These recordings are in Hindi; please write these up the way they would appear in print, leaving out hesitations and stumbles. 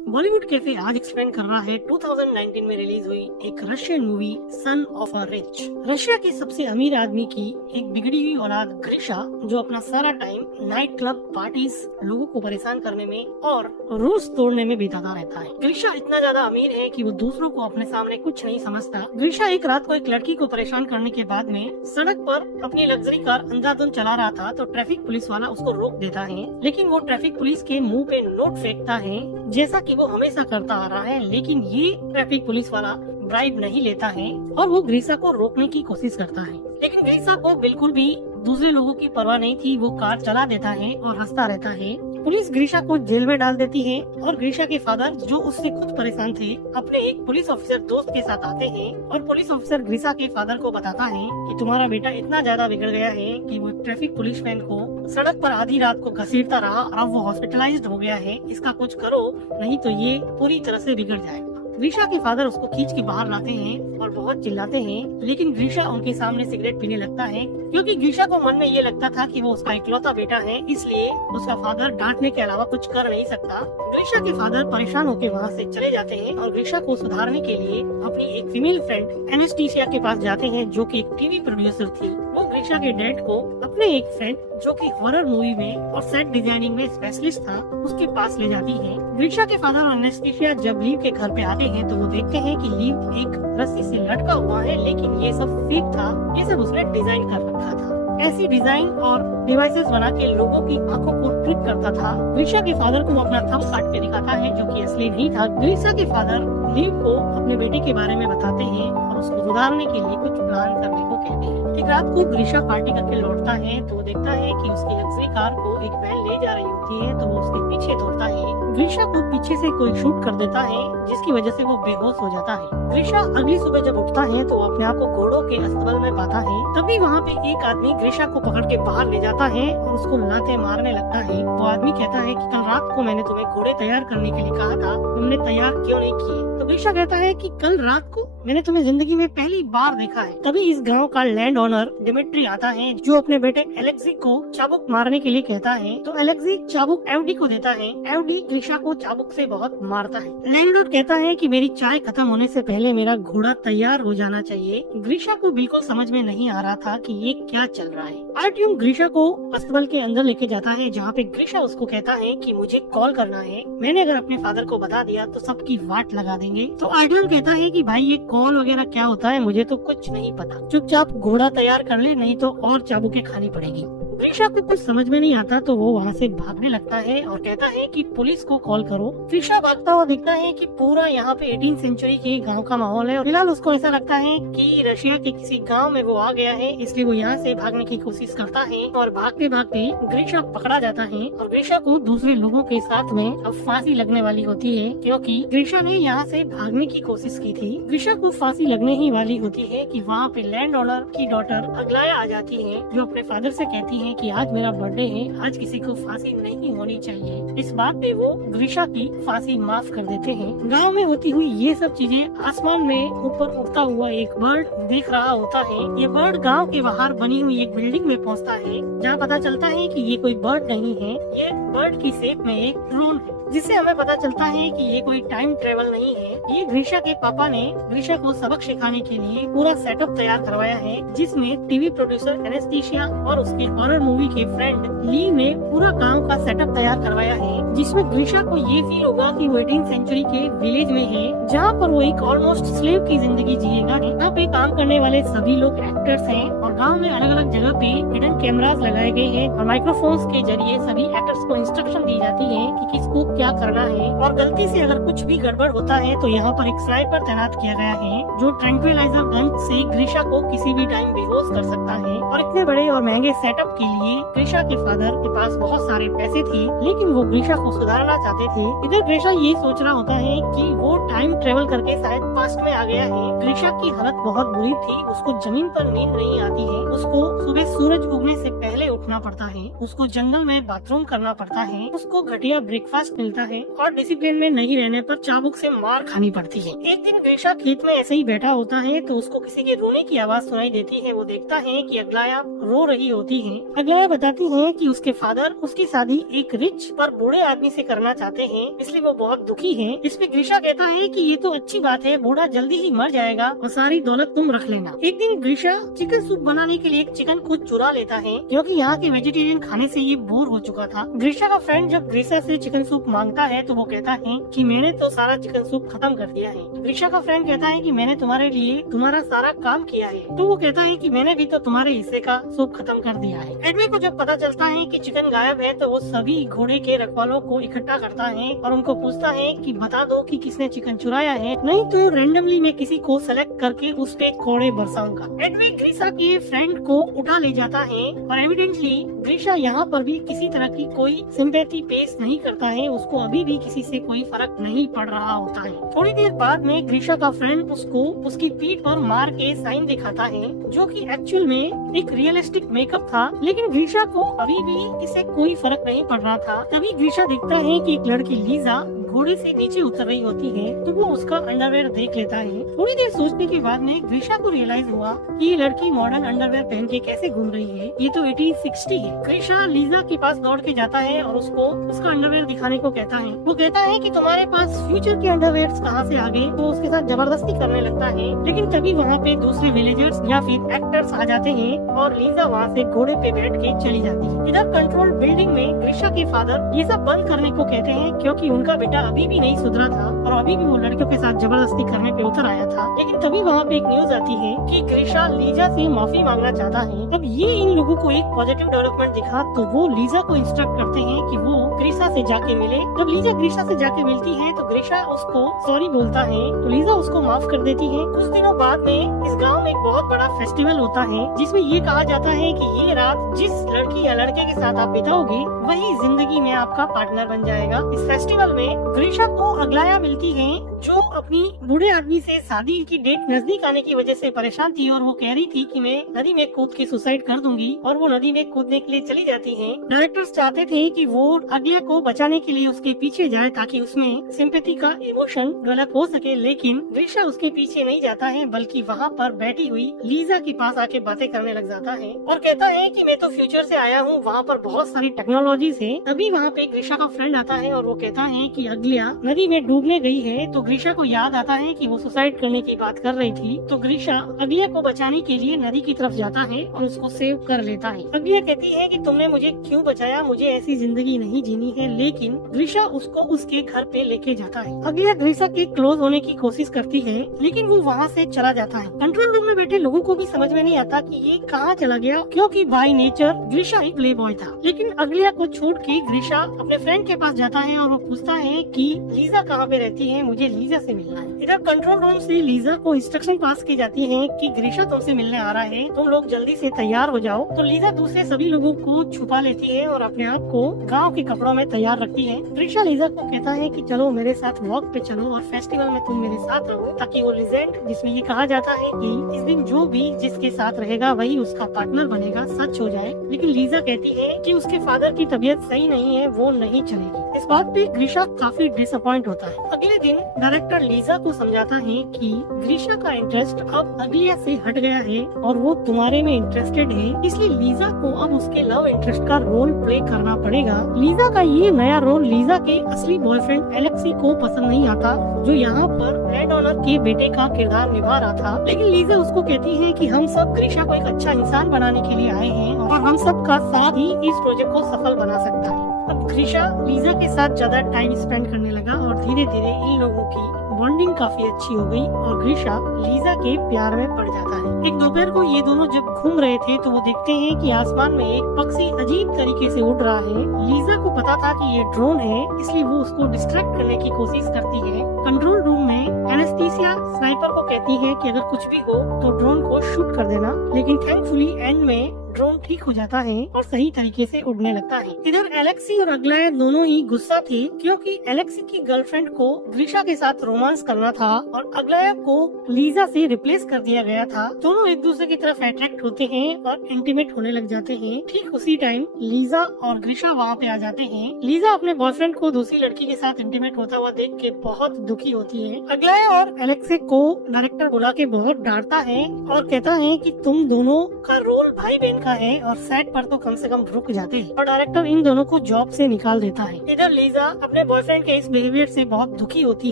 बॉलीवुड कैफे आज एक्सप्लेन कर रहा है 2019 में रिलीज हुई एक Russian movie son of a rich. Russia के सबसे अमीर आदमी की एक बिगड़ी हुई औलाद ग्रीशा, जो अपना सारा टाइम नाइट क्लब पार्टीज, लोगों को परेशान करने में और रूल्स तोड़ने में बिताता रहता है। ग्रीशा इतना ज्यादा अमीर है कि वो दूसरों को अपने सामने कुछ नहीं समझता। ग्रीशा एक रात को एक लड़की को परेशान करने के बाद में सड़क पर अपनी लग्जरी कार अंधाधुंध चला रहा था तो ट्रैफिक पुलिस वाला उसको रोक देता है, लेकिन वो ट्रैफिक पुलिस के मुंह पे नोट फेंकता है जैसा कि वो हमेशा करता आ रहा है। लेकिन ये ट्रैफिक पुलिस वाला ब्राइब नहीं लेता है और वो ग्रीशा को रोकने की कोशिश करता है, लेकिन ग्रीशा को बिल्कुल भी दूसरे लोगों की परवाह नहीं थी। वो कार चला देता है और हंसता रहता है। पुलिस ग्रीशा को जेल में डाल देती है और ग्रीशा के फादर, जो उससे खुद परेशान थे, अपने एक पुलिस ऑफिसर दोस्त के साथ आते हैं और पुलिस ऑफिसर ग्रीशा के फादर को बताता है कि तुम्हारा बेटा इतना ज्यादा बिगड़ गया है कि वो ट्रैफिक पुलिसमैन को सड़क पर आधी रात को घसीटता रहा और अब वो हॉस्पिटलाइज्ड हो गया है। इसका कुछ करो, नहीं तो ये पूरी तरह से बिगड़ जाएगा। ग्रीशा के फादर उसको खींच के बाहर लाते हैं और बहुत चिल्लाते हैं, लेकिन ग्रीशा उनके सामने सिगरेट पीने लगता है, क्योंकि ग्रीशा को मन में ये लगता था कि वो उसका इकलौता बेटा है, इसलिए उसका फादर डांटने के अलावा कुछ कर नहीं सकता। ग्रीशा के फादर परेशान होकर वहाँ से चले जाते हैं और ग्रीशा को सुधारने के लिए अपनी एक फीमेल फ्रेंड एनेस्टीसिया के पास जाते हैं, जो कि एक टीवी प्रोड्यूसर थी। वो ग्रीशा के डैड को अपने एक फ्रेंड, जो कि हॉरर मूवी में और सेट डिजाइनिंग में स्पेशलिस्ट था, उसके पास ले जाती है। ग्रीशा के फादर और एनेस्टीसिया जब लीव के घर पे आते हैं तो वो देखते हैं कि लीव एक रस्सी से लटका हुआ है, लेकिन ये सब फेक था, ये सब उसने डिजाइन कर रखा था। ऐसी डिजाइन और डिवाइसेस बना के लोगों की आंखों को ट्रिक करता था। ग्रीशा के फादर को वो अपना थंब काट के दिखाता है, जो कि असली नहीं था। ग्रीशा के फादर लीव को अपने बेटे के बारे में बताते हैं और उसको सुधारने के लिए कुछ प्लान करने को कहते हैं। एक रात को ग्रीशा पार्टी करके लौटता है तो वो देखता है कि उसकी लग्जरी कार को एक वैन ले जा रही होती है, तो वो उसके पीछे दौड़ता है। ग्रीशा को पीछे से कोई शूट कर देता है, जिसकी वजह से वो बेहोश हो जाता है। ग्रीशा अगली सुबह जब उठता है तो वो अपने आप को घोड़ों के अस्तबल में पाता है। तभी वहाँ पे एक आदमी ग्रीशा को पकड़ के बाहर ले जाता है और उसको लाते मारने लगता है। वो आदमी कहता है कि कल रात को मैंने तुम्हें घोड़े तैयार करने के लिए कहा था, तुमने तैयार क्यों नहीं किए? तो ग्रीशा कहता है कि कल रात को मैंने तुम्हें जिंदगी में पहली बार देखा है। तभी इस गांव का लैंड ओनर डिमिट्री आता है, जो अपने बेटे एलेक्सी को चाबुक मारने के लिए कहता है। तो एलेक्सी चाबुक एवडी को देता है। एवडी ग्रीशा को चाबुक से बहुत मारता है। लैंडलॉर्ड कहता है कि मेरी चाय खत्म होने से पहले मेरा घोड़ा तैयार हो जाना चाहिए। ग्रीशा को बिल्कुल समझ में नहीं आ रहा था कि ये क्या चल रहा है। आर्टियम ग्रीशा को अस्तबल के अंदर लेके जाता है, जहाँ पे ग्रीशा उसको कहता है कि मुझे कॉल करना है, मैंने अगर अपने फादर को बता दिया तो सबकी वाट लगा देंगे। तो आर्टियम कहता है कि भाई ये कॉल वगैरह क्या होता है, मुझे तो कुछ नहीं पता, चुपचाप घोड़ा तैयार कर ले, नहीं तो और चाबुकें खानी पड़ेगी। ग्रीशा को कुछ समझ में नहीं आता तो वो वहाँ से भागने लगता है और कहता है कि पुलिस को कॉल करो। ग्रीशा भागता हुआ दिखता है कि पूरा यहाँ पे 18वीं सेंचुरी के गांव का माहौल है और फिलहाल उसको ऐसा लगता है कि रशिया के किसी गांव में वो आ गया है, इसलिए वो यहाँ से भागने की कोशिश करता है और भागते भागते ग्रीशा पकड़ा जाता है और ग्रीशा को दूसरे लोगों के साथ में अब फांसी लगने वाली होती है, क्योंकि ग्रीशा ने यहाँ से भागने की कोशिश की थी। ग्रीशा को फांसी लगने ही वाली होती है कि वहाँ पे लैंड ओनर की डॉटर अग्लाया आ जाती है, जो अपने फादर से कहती है कि आज मेरा बर्थडे है, आज किसी को फांसी नहीं होनी चाहिए। इस बात पे वो ग्रीशा की फांसी माफ कर देते हैं। गांव में होती हुई ये सब चीजें आसमान में ऊपर उड़ता हुआ एक बर्ड देख रहा होता है। ये बर्ड गांव के बाहर बनी हुई एक बिल्डिंग में पहुंचता है, जहां पता चलता है कि ये कोई बर्ड नहीं है, ये बर्ड की शेप में एक ड्रोन है, जिससे हमें पता चलता है कि ये कोई टाइम ट्रेवल नहीं है। ये ग्रीशा के पापा ने ग्रीशा को सबक सिखाने के लिए पूरा सेटअप तैयार करवाया है, जिसमें टीवी प्रोड्यूसर एनेस्टीसिया और उसके हॉरर मूवी के फ्रेंड ली ने पूरा गांव का सेटअप तैयार करवाया है, जिसमें ग्रीशा को ये फील होगा कि वो 18वीं सेंचुरी के विलेज में है, जहाँ पर वो एक ऑलमोस्ट स्लेव की जिंदगी जिएगा। यहाँ पे काम करने वाले सभी लोग एक्टर्स हैं और गांव में अलग अलग जगह पे हिडन कैमरास लगाए गए हैं और माइक्रोफोन्स के जरिए सभी एक्टर्स को इंस्ट्रक्शन दी जाती है कि किसको क्या करना है, और गलती से अगर कुछ भी गड़बड़ होता है तो यहाँ पर एक स्नाइपर तैनात किया गया है, जो ट्रैंक्विलाइजर गन से ग्रीशा को किसी भी टाइम बेहोश कर सकता है। और इतने बड़े और महंगे सेटअप के लिए ग्रीशा के फादर के पास बहुत सारे पैसे थे, लेकिन वो ग्रीशा को सुधारना चाहते थे। इधर ग्रीशा ये सोच रहा होता है कि वो टाइम ट्रेवल करके शायद पास्ट में आ गया है। ग्रीशा की हालत बहुत बुरी थी, उसको जमीन पर नींद नहीं आती है, उसको सुबह सूरज उगने से पहले उठना पड़ता है, उसको जंगल में बाथरूम करना पड़ता है, उसको घटिया ब्रेकफास्ट मिलता है और डिसिप्लिन में नहीं रहने पर चाबुक से मार खानी पड़ती है। एक दिन ग्रीशा खेत में ऐसे ही बैठा होता है तो उसको किसी के रोने की आवाज सुनाई देती है। वो देखता है कि अग्लाया रो रही होती है। अग्लाया बताती है कि उसके फादर उसकी शादी एक रिच पर बूढ़े आदमी से करना चाहते हैं, इसलिए वो बहुत दुखी हैं। इसमें ग्रीशा कहता है कि ये तो अच्छी बात है, बूढ़ा जल्दी ही मर जाएगा और सारी दौलत तुम रख लेना। एक दिन ग्रीशा चिकन सूप बनाने के लिए एक चिकन को चुरा लेता है, क्योंकि यहाँ के वेजिटेरियन खाने से ये बोर हो चुका था। ग्रीशा का फ्रेंड जब ग्रीशा से चिकन सूप मांगता है तो वो कहता है कि मैंने तो सारा चिकन सूप खत्म कर दिया है। ग्रीशा का फ्रेंड कहता है कि मैंने तुम्हारे लिए तुम्हारा सारा काम किया है, तो वो कहता है कि मैंने भी तो तुम्हारे हिस्से का सूप खत्म कर दिया है। एडवे को जब पता चलता है कि चिकन गायब है तो वो सभी घोड़े के रखवालों को इकट्ठा करता है और उनको पूछता है कि बता दो कि किसने चिकन चुराया है, नहीं तो रैंडमली मैं किसी को सेलेक्ट करके उस पे कोड़े बरसाऊंगा। एडवे ग्रीशा के फ्रेंड को उठा ले जाता है और एविडेंटली ग्रीशा यहाँ पर भी किसी तरह की कोई सिंपैथी पेश नहीं करता है, उसको अभी भी किसी से कोई फर्क नहीं पड़ रहा होता है। थोड़ी देर बाद में ग्रीशा का फ्रेंड उसको उसकी पीठ पर मार के साइन दिखाता है, जो कि एक्चुअल में एक रियलिस्टिक मेकअप था, लेकिन ग्रीशा को अभी भी इससे कोई फर्क नहीं पड़ रहा था। तभी ग्रीशा देखता है कि एक लड़की लीजा घोड़े से नीचे उतर रही होती है, तो वो उसका अंडरवेयर देख लेता है। थोड़ी देर सोचने के बाद में ग्रीशा को रियलाइज हुआ कि ये लड़की मॉडर्न अंडरवेयर पहन के कैसे घूम रही है, ये तो 1860 है। ग्रीशा लीजा के पास दौड़ के जाता है और उसको उसका अंडरवेयर दिखाने को कहता है। वो कहता है कि तुम्हारे पास फ्यूचर के अंडरवेयर कहाँ से आ गए, तो उसके साथ जबरदस्ती करने लगता है। लेकिन तभी वहाँ पे दूसरे विलेजर्स या फिर एक्टर्स आ जाते हैं और लीजा वहाँ से घोड़े पे बैठ के चली जाती है। इधर कंट्रोल बिल्डिंग में ग्रीशा के फादर ये सब बंद करने को कहते हैं, क्योंकि उनका बेटा अभी भी नहीं सुधरा था और अभी भी वो लड़कियों के साथ जबरदस्ती करने पे उतर आया था। लेकिन तभी वहाँ पे एक न्यूज आती है कि ग्रीशा लीजा से माफी मांगना चाहता है। अब ये इन लोगों को एक पॉजिटिव डेवलपमेंट दिखा, तो वो लीजा को इंस्ट्रक्ट करते हैं कि वो ग्रीशा से जाके मिले। जब लीजा ग्रीशा से जाके मिलती है तो ग्रीशा उसको सॉरी बोलता है, तो लीजा उसको माफ कर देती है। कुछ दिनों बाद में इस गाँव में एक बहुत बड़ा फेस्टिवल होता है, जिसमें ये कहा जाता है कि ये रात जिस लड़की या लड़के के साथ आप बिताओगे वही जिंदगी में आपका पार्टनर बन जाएगा। इस फेस्टिवल में ग्रीशा को अगलाया मिलती है, जो अपनी बूढ़े आदमी से शादी की डेट नजदीक आने की वजह से परेशान थी और वो कह रही थी कि मैं नदी में कूद के सुसाइड कर दूंगी, और वो नदी में कूदने के लिए चली जाती है। डायरेक्टर्स चाहते थे कि वो अगलिया को बचाने के लिए उसके पीछे जाए ताकि उसमें सिंपैथी का इमोशन डेवलप हो सके, लेकिन ग्रीशा उसके पीछे नहीं जाता है, बल्कि वहाँ पर बैठी हुई लीजा के पास आके बातें करने लग जाता है और कहता है कि मैं तो फ्यूचर से आया हूँ, वहाँ पर बहुत सारी टेक्नोलॉजी है। तभी वहाँ पे ग्रीशा का फ्रेंड आता है और वो कहता है कि अगलिया नदी में डूबने गई है। तो ग्रीशा को याद आता है कि वो सुसाइड करने की बात कर रही थी, तो ग्रीशा अगलिया को बचाने के लिए नदी की तरफ जाता है और उसको सेव कर लेता है। अगलिया कहती है कि तुमने मुझे क्यों बचाया, मुझे ऐसी जिंदगी नहीं जीनी है, लेकिन ग्रीशा उसको उसके घर पे लेके जाता है। अगलिया ग्रीशा के क्लोज होने की कोशिश करती है, लेकिन वो वहाँ से चला जाता है। कंट्रोल रूम में बैठे लोगों को भी समझ में नहीं आता कि ये कहाँ चला गया, क्योंकि बाय नेचर ग्रीशा एक प्ले बॉय था। लेकिन अगलिया को छोड़ के ग्रीशा अपने फ्रेंड के पास जाता है और वो पूछता है कि लीजा कहाँ पे रहती है, मुझे लीजा से मिलना है। इधर कंट्रोल रूम से लीजा को इंस्ट्रक्शन पास की जाती है कि ग्रीशा तुमसे मिलने आ रहा है, तुम लोग जल्दी से तैयार हो जाओ। तो लीजा दूसरे सभी लोगों को छुपा लेती है और अपने आप को गांव के कपड़ों में तैयार रखती है। ग्रीशा लीजा को कहता है कि चलो मेरे साथ वॉक पे चलो और फेस्टिवल में तुम मेरे साथ रहो, ताकि वो लेजेंड जिसमें ये कहा जाता है कि इस दिन जो भी जिसके साथ रहेगा वही उसका पार्टनर बनेगा सच हो जाए। लेकिन लीजा कहती है कि उसके फादर की तबीयत सही नहीं है, वो नहीं चलेगी। इस बात पे ग्रीशा काफी डिसअपॉइंट होता है। अगले दिन डायरेक्टर लीजा को समझाता है कि ग्रीशा का इंटरेस्ट अब अगलिया से हट गया है और वो तुम्हारे में इंटरेस्टेड है, इसलिए लीजा को अब उसके लव इंटरेस्ट का रोल प्ले करना पड़ेगा। लीजा का ये नया रोल लीजा के असली बॉयफ्रेंड एलेक्सी को पसंद नहीं आता, जो यहाँ पर लैंड ओनर के बेटे का किरदार निभा रहा था। लेकिन लीजा उसको कहती है कि हम सब ग्रीशा को एक अच्छा इंसान बनाने के लिए आए हैं और हम सब का साथ ही इस प्रोजेक्ट को सफल बना सकता है। अब ग्रीशा लीजा के साथ ज्यादा टाइम स्पेंड करने लगा और धीरे धीरे इन लोगों की बॉन्डिंग काफी अच्छी हो गई और ग्रीशा लीजा के प्यार में पड़ जाता है। एक दोपहर को ये दोनों जब घूम रहे थे तो वो देखते हैं कि आसमान में एक पक्षी अजीब तरीके से उड़ रहा है। लीजा को पता था कि ये ड्रोन है, इसलिए वो उसको डिस्ट्रैक्ट करने की कोशिश करती है। कंट्रोल रूम में एनेस्थीसिया स्नाइपर को कहती है कि अगर कुछ भी हो तो ड्रोन को शूट कर देना, लेकिन थैंकफुली एंड में ड्रोन ठीक हो जाता है और सही तरीके से उड़ने लगता है। इधर एलेक्सी और अगलाया दोनों ही गुस्सा थे, क्योंकि एलेक्सी की गर्लफ्रेंड को ग्रीशा के साथ रोमांस करना था और अगलाया को लीजा से रिप्लेस कर दिया गया था। दोनों एक दूसरे की तरफ अट्रैक्ट होते हैं और इंटीमेट होने लग जाते हैं। ठीक उसी टाइम लीजा और ग्रीशा वहाँ पे आ जाते हैं। लीजा अपने बॉयफ्रेंड को दूसरी लड़की के साथ इंटीमेट होता हुआ देख के बहुत दुखी होती है। अगलाया और एलेक्सी को डायरेक्टर बुला के बहुत डांटता है और कहता है कि तुम दोनों का रोल भाई बहन का है और सेट पर तो कम से कम रुक जाते हैं और डायरेक्टर इन दोनों को जॉब से निकाल देता है। इधर लीजा अपने बॉयफ्रेंड के इस बिहेवियर से बहुत दुखी होती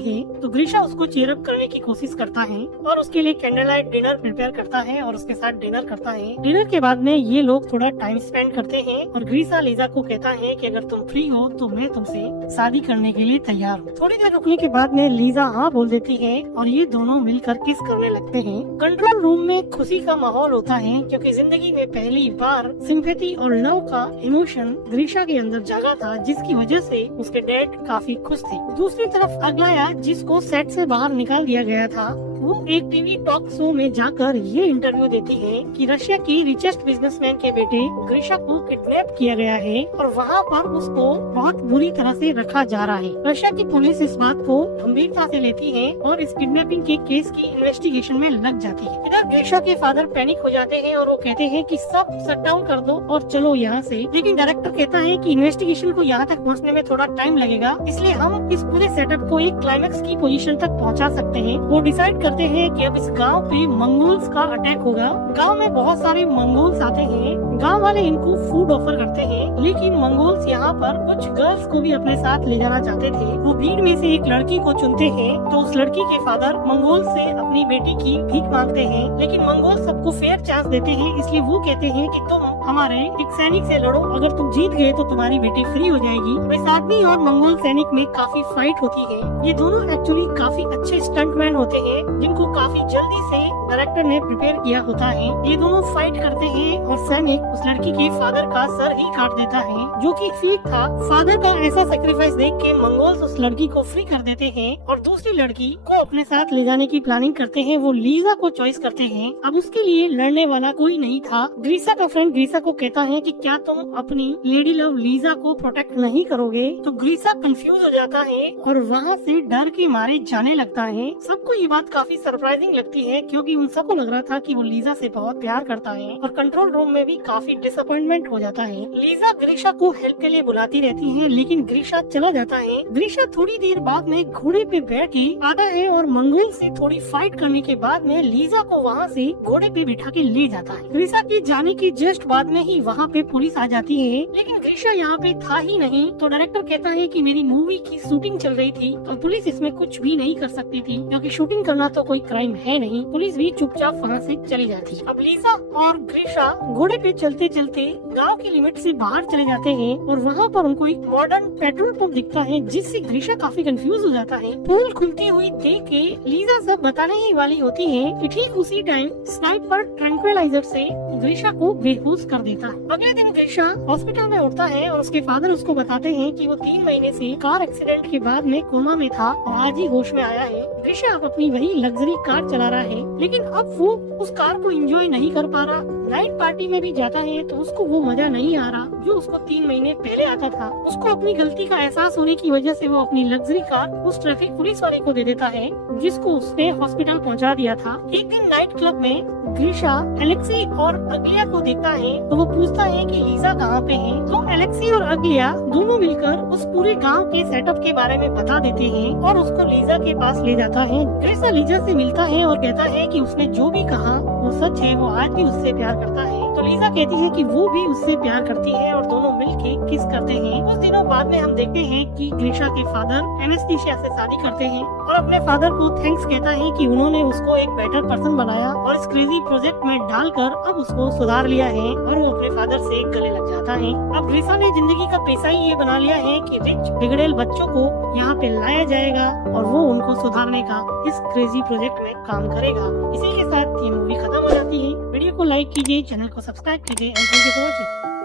है तो ग्रीशा उसको चीयर अप करने की कोशिश करता है और उसके लिए कैंडल लाइट डिनर प्रिपेयर करता है और उसके साथ डिनर करता है। डिनर के बाद में ये लोग थोड़ा टाइम स्पेंड करते हैं और ग्रीशा लीजा को कहता है कि अगर तुम फ्री हो तो मैं तुमसे शादी करने के लिए तैयार हूँ। थोड़ी देर रुकने के बाद में लीजा हाँ बोल देती है और ये दोनों मिलकर किस करने लगते हैं। कंट्रोल रूम में खुशी का माहौल होता है क्योंकि जिंदगी में पहली बार सिंपैथी और लव का इमोशन ग्रीशा के अंदर जागा था, जिसकी वजह से उसके डैड काफी खुश थे। दूसरी तरफ अगलाया, जिसको सेट से बाहर निकाल दिया गया था, वो एक टीवी टॉक शो में जाकर ये इंटरव्यू देती है कि रशिया की रिचेस्ट बिजनेसमैन के बेटे ग्रीशा को किडनैप किया गया है और वहाँ पर उसको बहुत बुरी तरह से रखा जा रहा है। रशिया की पुलिस इस बात को गंभीरता से लेती है और इस किडनैपिंग के केस की इन्वेस्टिगेशन में लग जाती है। इधर ग्रीशा के फादर पैनिक हो जाते हैं और वो कहते हैं कि सब शट डाउन कर दो और चलो यहाँ से। लेकिन डायरेक्टर कहता है कि इन्वेस्टिगेशन को यहाँ तक पहुँचने में थोड़ा टाइम लगेगा, इसलिए हम इस पूरे सेटअप को एक क्लाइमेक्स की पोजीशन तक पहुँचा सकते हैं। वो डिसाइड करते हैं कि अब इस गांव पे मंगोल्स का अटैक होगा। गांव में बहुत सारे मंगोल्स आते हैं। गांव वाले इनको फूड ऑफर करते हैं, लेकिन मंगोल्स यहाँ पर कुछ गर्ल्स को भी अपने साथ ले जाना चाहते थे। वो भीड़ में से एक लड़की को चुनते हैं तो उस लड़की के फादर मंगोल से अपनी बेटी की भीख मांगते हैं, लेकिन मंगोल सबको फेयर चांस देते हैं, इसलिए वो कहते हैं कि तुम हमारे एक सैनिक से लड़ो, अगर तुम जीत गए तो तुम्हारी बेटी फ्री हो जाएगी। इस आदमी और मंगोल सैनिक में काफी फाइट होती है। ये दोनों एक्चुअली काफी अच्छे स्टंटमैन होते हैं जिनको काफी जल्दी से डायरेक्टर ने प्रिपेयर किया होता है। ये दोनों फाइट करते हैं और सैनिक उस लड़की के फादर का सर ही काट देता है, जो कि ठीक था। फादर का ऐसा सेक्रीफाइस देख के मंगोल्स उस लड़की को फ्री कर देते हैं और दूसरी लड़की को अपने साथ ले जाने की प्लानिंग करते हैं। वो लीजा को चॉइस करते हैं। अब उसके लिए लड़ने वाला कोई नहीं था। ग्रीशा का फ्रेंड ग्रीशा को कहता है कि क्या तुम अपनी लेडी लव लीजा को प्रोटेक्ट नहीं करोगे? तो ग्रीशा कंफ्यूज हो जाता है और वहाँ से डर के मारे जाने लगता है। सबको ये बात काफी सरप्राइजिंग लगती है क्योंकि उन सबको लग रहा था कि वो लीजा से बहुत प्यार करता है और कंट्रोल रूम में भी काफी डिसअपॉइंटमेंट हो जाता है। लीजा ग्रीशा को हेल्प के लिए बुलाती रहती है, लेकिन ग्रीशा चला जाता है। ग्रीशा थोड़ी देर बाद में घोड़े पे बैठ के आता है और मंगोल से थोड़ी फाइट करने के बाद में लीजा को वहाँ से घोड़े पे बिठा के ले जाता है। ग्रीशा के जाने के जस्ट बाद में ही वहाँ पे पुलिस आ जाती है, लेकिन ग्रीशा यहाँ पे था ही नहीं। तो डायरेक्टर कहता है कि मेरी मूवी की शूटिंग चल रही थी और पुलिस इसमें कुछ भी नहीं कर सकती थी क्योंकि शूटिंग करना तो कोई क्राइम है नहीं। पुलिस भी चुपचाप वहाँ से चली जाती। अब लीजा और ग्रीशा घोड़े पे चलते चलते गांव की लिमिट से बाहर चले जाते हैं और वहाँ पर उनको एक मॉडर्न पेट्रोल पंप दिखता है, जिससे ग्रीशा काफी कंफ्यूज हो जाता है। पोल खुलती हुई देख के लीजा सब बताने ही वाली होती है कि ठीक उसी टाइम स्नाइपर ट्रैंक्विलाइजर से ग्रीशा को बेहोश कर देता है। अगले दिन ग्रीशा हॉस्पिटल में उठता है और उसके फादर उसको बताते हैं कि वो 3 महीने से कार एक्सीडेंट के बाद में कोमा में था और आज ही होश में आया है। ग्रीशा अब अपनी वही लग्जरी कार चला रहा है, लेकिन अब वो उस कार को एंजॉय नहीं कर पा रहा। नाइट पार्टी में भी जाता है तो उसको वो मजा नहीं आ रहा जो उसको 3 महीने पहले आता था। उसको अपनी गलती का एहसास होने की वजह से वो अपनी लग्जरी कार उस ट्रैफिक पुलिस वाले को दे देता है, जिसको उसने हॉस्पिटल पहुंचा दिया था। एक दिन नाइट क्लब में ग्रीशा एलेक्सी और अगलिया को देखता है तो वो पूछता है कि लीजा कहाँ पे है। तो एलेक्सी और अगलिया दोनों मिलकर उस पूरे गांव के सेटअप के बारे में बता देते हैं और उसको लीजा के पास ले जाता है। ग्रीशा लीजा से मिलता है और कहता है कि उसने जो भी कहा वो सच है, वो आज भी उससे प्यार करता है। तो लीजा कहती है कि वो भी उससे प्यार करती है और दोनों मिलके किस करते हैं। कुछ दिनों बाद में हम देखते हैं कि ग्रीशा के फादर एनेस्थीसिया से शादी करते हैं और अपने फादर को थैंक्स कहता है कि उन्होंने उसको एक बेटर पर्सन बनाया और इस क्रेजी प्रोजेक्ट में डालकर अब उसको सुधार लिया है और वो अपने फादर से गले लग जाता है। अब ग्रीशा ने जिंदगी का पेशा ही ये बना लिया है कि रिच बिगड़ेल बच्चों को यहाँ पे लाया जाएगा और वो उनको सुधारने का इस क्रेजी प्रोजेक्ट में काम करेगा। इसी के साथ ये मूवी खत्म हो जाती है। वीडियो को लाइक कीजिए, चैनल को सब्सक्राइब कीजिए and thank you for watching.